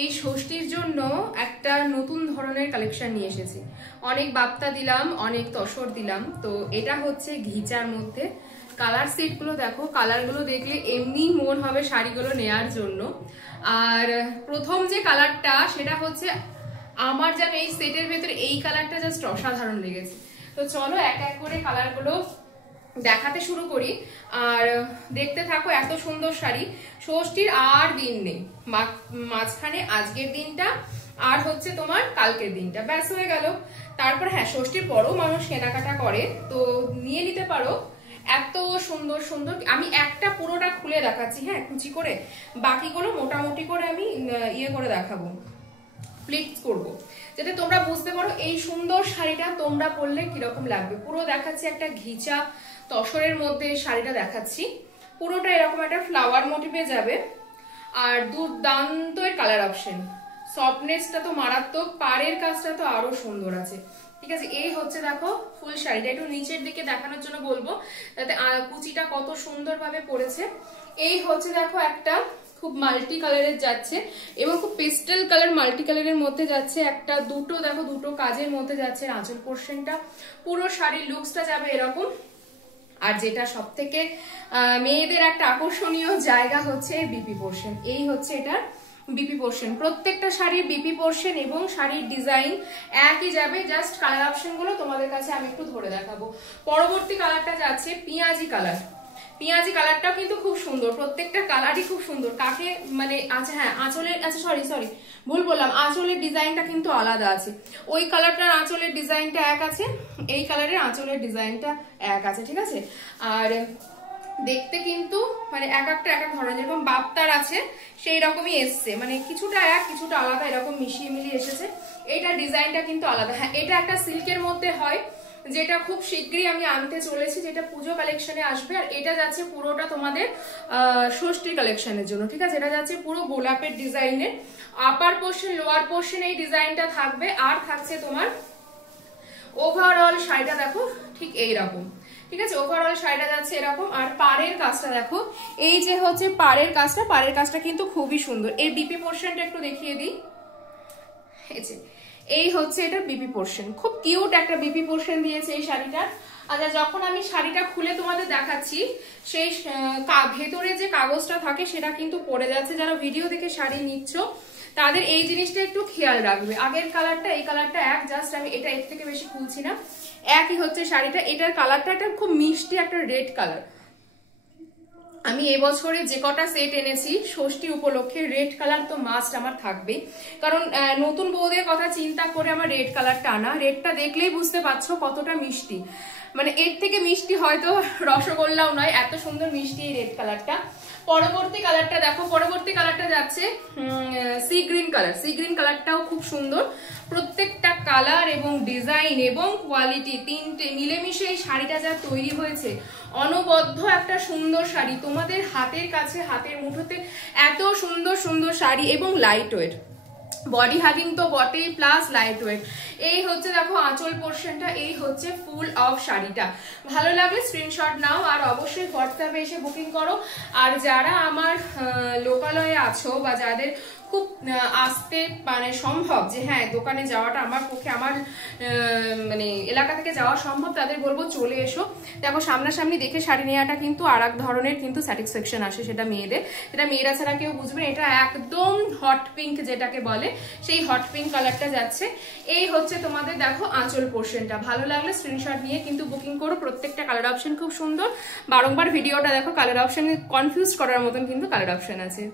এই ষষ্ঠীর জন্য একটা নতুন ধরনের কালেকশন নিয়ে এসেছি। অনেক বাপ্তা দিলাম, অনেক তসর দিলাম, তো এটা হচ্ছে ঘিচার মধ্যে। কালার সেটগুলো দেখো, কালারগুলো দেখলে এমনি মন হবে শাড়িগুলো নেয়ার জন্য। আর প্রথম যে কালারটা সেটা হচ্ছে আমার যেন এই সেটের ভেতরে এই কালারটা জাস্ট অসাধারণ লেগেছে। তো চলো এক এক করে কালারগুলো দেখাতে শুরু করি আর দেখতে থাকো। এত সুন্দর শাড়ি, ষষ্ঠীর আর দিন নেই, মাঝখানে আজকের দিনটা আর হচ্ছে তোমার কালকের দিনটা, ব্যাস হয়ে গেল। তারপর হ্যাঁ, ষষ্ঠীর পরও মানুষ কেনাকাটা করে, তো নিয়ে নিতে পারো। এত সুন্দর সুন্দর, আমি একটা পুরোটা খুলে দেখাচ্ছি হ্যাঁ কুচি করে, বাকিগুলো মোটামুটি করে আমি ইয়ে করে দেখাবো, প্লিট করবো, যাতে তোমরা বুঝতে পারো এই সুন্দর শাড়িটা তোমরা পরলে কিরকম লাগবে। পুরো দেখাচ্ছি একটা ঘিচা তসরের মধ্যে শাড়িটা দেখাচ্ছি, পুরোটা এরকম একটা ফ্লাওয়ার মোটিভে যাবে। আর দুর্দান্ত এর কালার অপশন, সফটনেসটা তো মারাত্মক, পাড়ের কাজটা তো আরো সুন্দর আছে। ঠিক আছে, এই হচ্ছে দেখো ফুল শাড়িটা, একটু নিচের দিকে দেখানোর জন্য বলবো যাতে কুচিটা কত সুন্দর ভাবে পড়েছে। এই হচ্ছে দেখো একটা খুব মাল্টি কালারের যাচ্ছে এবং খুব পেস্টেল কালার মাল্টি কালারের মধ্যে যাচ্ছে, একটা দুটো দেখো দুটো কাজের মধ্যে যাচ্ছে। আঁচল পোর্শনটা পুরো শাড়ির লুকসটা যাবে এরকম। আর যেটা সব থেকে মেয়েদের একটা আকর্ষণীয় জায়গা হচ্ছে বিপি পোর্শন, এই হচ্ছে এটা বিপি পোর্শন। প্রত্যেকটা শাড়ির বিপি পোর্শন এবং শাড়ির ডিজাইন একই যাবে, জাস্ট কালার অপশন গুলো তোমাদের কাছে আমি একটু ধরে দেখাবো। পরবর্তী কালারটা যাচ্ছে পিঁয়াজি কালার। পিঁয়াজি কালারটাও কিন্তু খুব সুন্দর, প্রত্যেকটা কালারই খুব সুন্দর। কাকে মানে আচ্ছা হ্যাঁ আঁচলের, আচ্ছা সরি ভুল বললাম, আঁচলের ডিজাইনটা কিন্তু আলাদা আছে। ওই কালারটার আঁচলের ডিজাইনটা এক আছে, এই কালারের আঁচলের ডিজাইনটা এক আছে, ঠিক আছে। আর দেখতে কিন্তু মানে এক একটা এক এক ধরনের, যেরকম বাপ্তার আছে সেই রকমই এসছে, মানে কিছুটা এক কিছুটা আলাদা এরকম মিশিয়ে মিলিয়ে এসেছে। এইটার ডিজাইনটা কিন্তু আলাদা। হ্যাঁ, এটা একটা সিল্কের মধ্যে হয়, যেটা খুব শীঘ্রই আমি আনতে চলেছি, যেটা পুজো কালেকশনে আসবে। আর এটা যাচ্ছে পুরোটা তোমাদের ষষ্ঠী কালেকশনের জন্য, ঠিক আছে। এটা যাচ্ছে পুরো গোলাপের ডিজাইনের, আপার পোর্শন লোয়ার পোর্শন এই ডিজাইনটা থাকবে। আর থাকছে তোমার ওভারঅল শাড়িটা দেখো ঠিক এইরকম, ঠিক আছে। ওভারঅল শাড়িটা যাচ্ছে এরকম। আর পাড়ের কাজটা দেখো, এই যে হচ্ছে পাড়ের কাজটা, পাড়ের কাজটা কিন্তু খুবই সুন্দর। এই বিপি পোর্শনটা একটু দেখিয়ে দিই, এই হচ্ছে এটা বিপি পোর্শন, খুব কিউট একটা বিপি পোর্শন দিয়েছে এই শাড়িটা। আচ্ছা, যখন আমি শাড়িটা খুলে তোমাদের দেখাচ্ছি, সেই ভেতরে যে কাগজটা থাকে সেটা কিন্তু পড়ে যাচ্ছে। যারা ভিডিও দেখে শাড়ি নিচ্ছ তাদের এই জিনিসটা একটু খেয়াল রাখবে। আগের কালারটা এই কালারটা এক, জাস্ট আমি এটা এর থেকে বেশি খুলছি না, একই হচ্ছে শাড়িটা। এটার কালারটা একটা খুব মিষ্টি একটা রেড কালার। আমি এবছরে যে কটা সেট এনেছি ষষ্ঠী উপলক্ষে, রেড কালার তো মাস্ট আমার থাকবেই, কারণ নতুন বউদের কথা চিন্তা করে আমার রেড কালারটা আনা। রেডটা দেখলেই বুঝতে পারছো কতটা মিষ্টি, মানে এর থেকে মিষ্টি হয়তো রসগোল্লাও নয়, এত সুন্দর মিষ্টি এই রেড কালারটা। পরবর্তী কালারটা দেখো, পরবর্তী কালারটা যাচ্ছে sea green colour. Sea green কালারটাও খুব সুন্দর, প্রত্যেকটা কালার এবং ডিজাইন এবং কোয়ালিটি তিনটে মিলেমিশে এই শাড়িটা যা তৈরি হয়েছে, অনবদ্য একটা সুন্দর শাড়ি তোমাদের হাতের কাছে, হাতের মুঠোতে এত সুন্দর সুন্দর শাড়ি এবং লাইট ওয়েট, বডি হাগিং তো বটেই, প্লাস লাইট ওয়েট। এই হচ্ছে দেখো আঁচল পোর্শনটা, এই হচ্ছে ফুল অফ শাড়িটা। ভালো লাগলে স্ক্রিনশট নাও আর অবশ্যই হোয়াটসঅ্যাপে এসে বুকিং করো। আর যারা আমার লোকালয়ে আছো বা যাদের খুব আসতে মানে সম্ভব, যে হ্যাঁ দোকানে যাওয়াটা আমার পক্ষে, আমার মানে এলাকা থেকে যাওয়া সম্ভব, তাদের বলবো চলে এসো। দেখো সামনাসামনি দেখে শাড়ি নেওয়াটা কিন্তু আর এক ধরনের কিন্তু স্যাটিসফ্যাকশন আসে, সেটা মেয়েদের, সেটা মেয়েরা ছাড়া কেউ বুঝবেন। এটা একদম হট পিঙ্ক যেটাকে বলে, সেই হট পিঙ্ক কালারটা যাচ্ছে। এই হচ্ছে তোমাদের দেখো আঁচল পোর্শনটা। ভালো লাগলে স্ক্রিনশট নিয়ে কিন্তু বুকিং করো। প্রত্যেকটা কালার অপশন খুব সুন্দর, বারংবার ভিডিওটা দেখো, কালার অপশন কনফিউজ করার মতন কিন্তু কালার অপশন আছে।